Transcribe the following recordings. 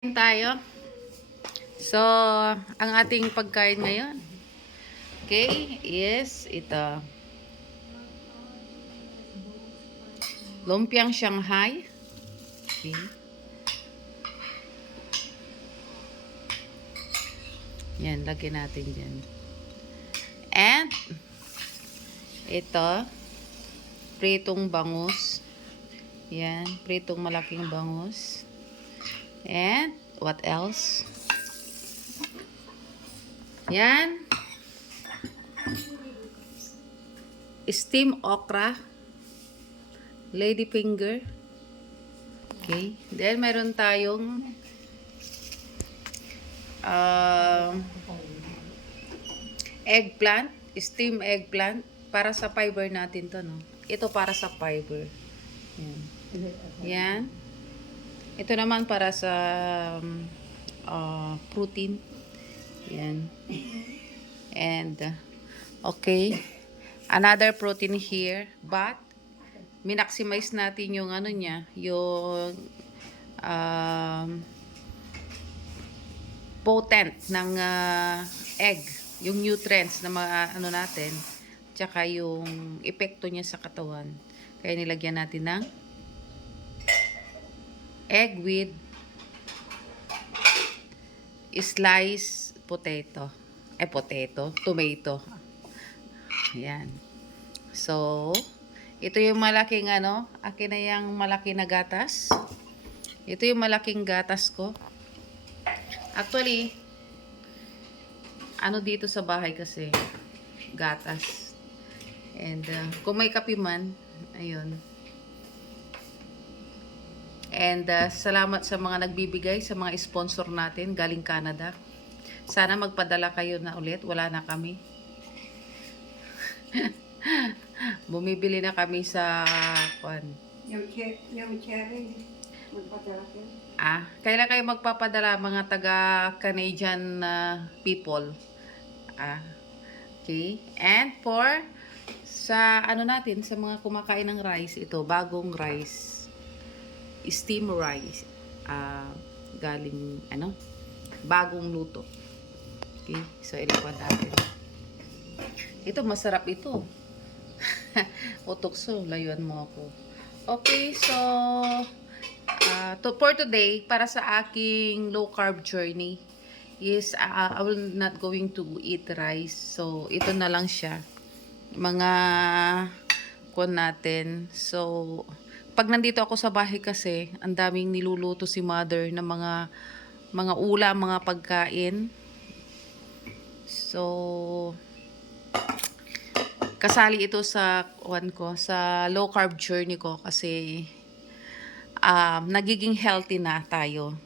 Tayo. So, ang ating pagkain ngayon, okay, is ito. Lumpiang Shanghai. Okay. Yan, lagyan natin dyan. And, ito, pritong bangus. Yan, pritong malaking bangus. And, what else? Yan. Steam okra. Lady finger. Okay. Then, meron tayong eggplant. Steam eggplant. Para sa fiber natin to, no? Ito para sa fiber. Yan. Yan. Ito naman para sa protein. Yan. And, okay. Another protein here. But, minaximize natin yung ano niya. Yung potent ng egg. Yung nutrients na mga ano natin. Tsaka yung epekto niya sa katawan. Kaya nilagyan natin ng egg with sliced potato. Tomato. Ayan. So, ito yung malaking ano, akin na yung malaki na gatas. Ito yung malaking gatas ko. Actually, ano dito sa bahay kasi, gatas. And, kung may kape man, ayun. And salamat sa mga nagbibigay, sa mga sponsor natin galing Canada. Sana magpadala kayo na ulit. Wala na kami. Bumibili na kami sa Yung cherry, magpadala kayo. Kailan kayo magpapadala mga taga-Canadian people? Okay. And for sa ano natin, sa mga kumakain ng rice, ito, bagong rice. Steam rice. Galing, ano, bagong luto. Okay, so ilikuan natin. Ito, masarap ito. Utokso, layuan mo ako. Okay, so, for today, para sa aking low carb journey, is I will not going to eat rice. So, ito na lang siya. Mga kuan natin. So, pag nandito ako sa bahay kasi, ang daming niluluto si mother ng mga ulam, mga pagkain. So, kasali ito sa sa low carb journey ko kasi nagiging healthy na tayo.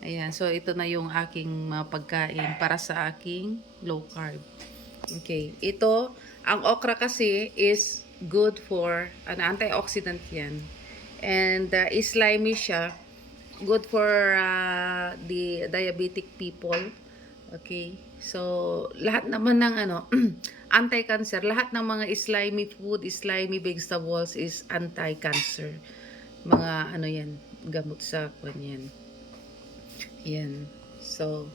Ayan, so ito na yung aking pagkain para sa aking low carb. Okay, ito, ang okra kasi is good for an antioxidant yan. And slimy siya. Good for the diabetic people. Okay. So, lahat naman ng ano, anti-cancer. Lahat ng mga slimy food, slimy vegetables is anti-cancer. Mga ano yan, gamot sa kanyan. Yan. So,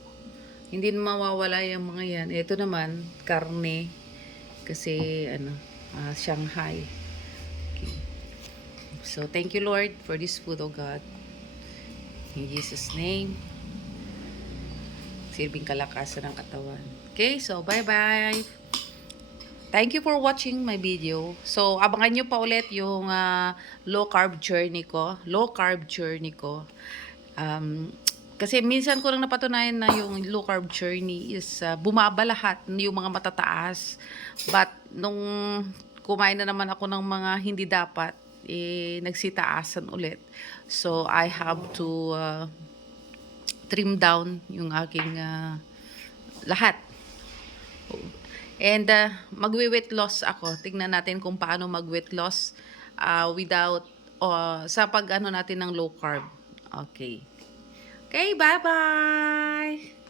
hindi mawawala yung mga yan. Ito naman, karne. Kasi, ano, Shanghai. Okay. So, thank you Lord for this food, oh God. In Jesus' name. Silbing kalakasan ng katawan. Okay, so bye-bye. Thank you for watching my video. So, abangan nyo pa ulit yung low carb journey ko. Kasi minsan ko lang napatunayan na yung low carb journey is bumaba lahat yung mga matataas. But nung kumain na naman ako ng mga hindi dapat, nagsitaasan ulit. So I have to trim down yung aking lahat. And magwe-weight loss ako. Tingnan natin kung paano mag-weight loss without sa pag ano natin ng low carb. Okay. Okay, bye-bye!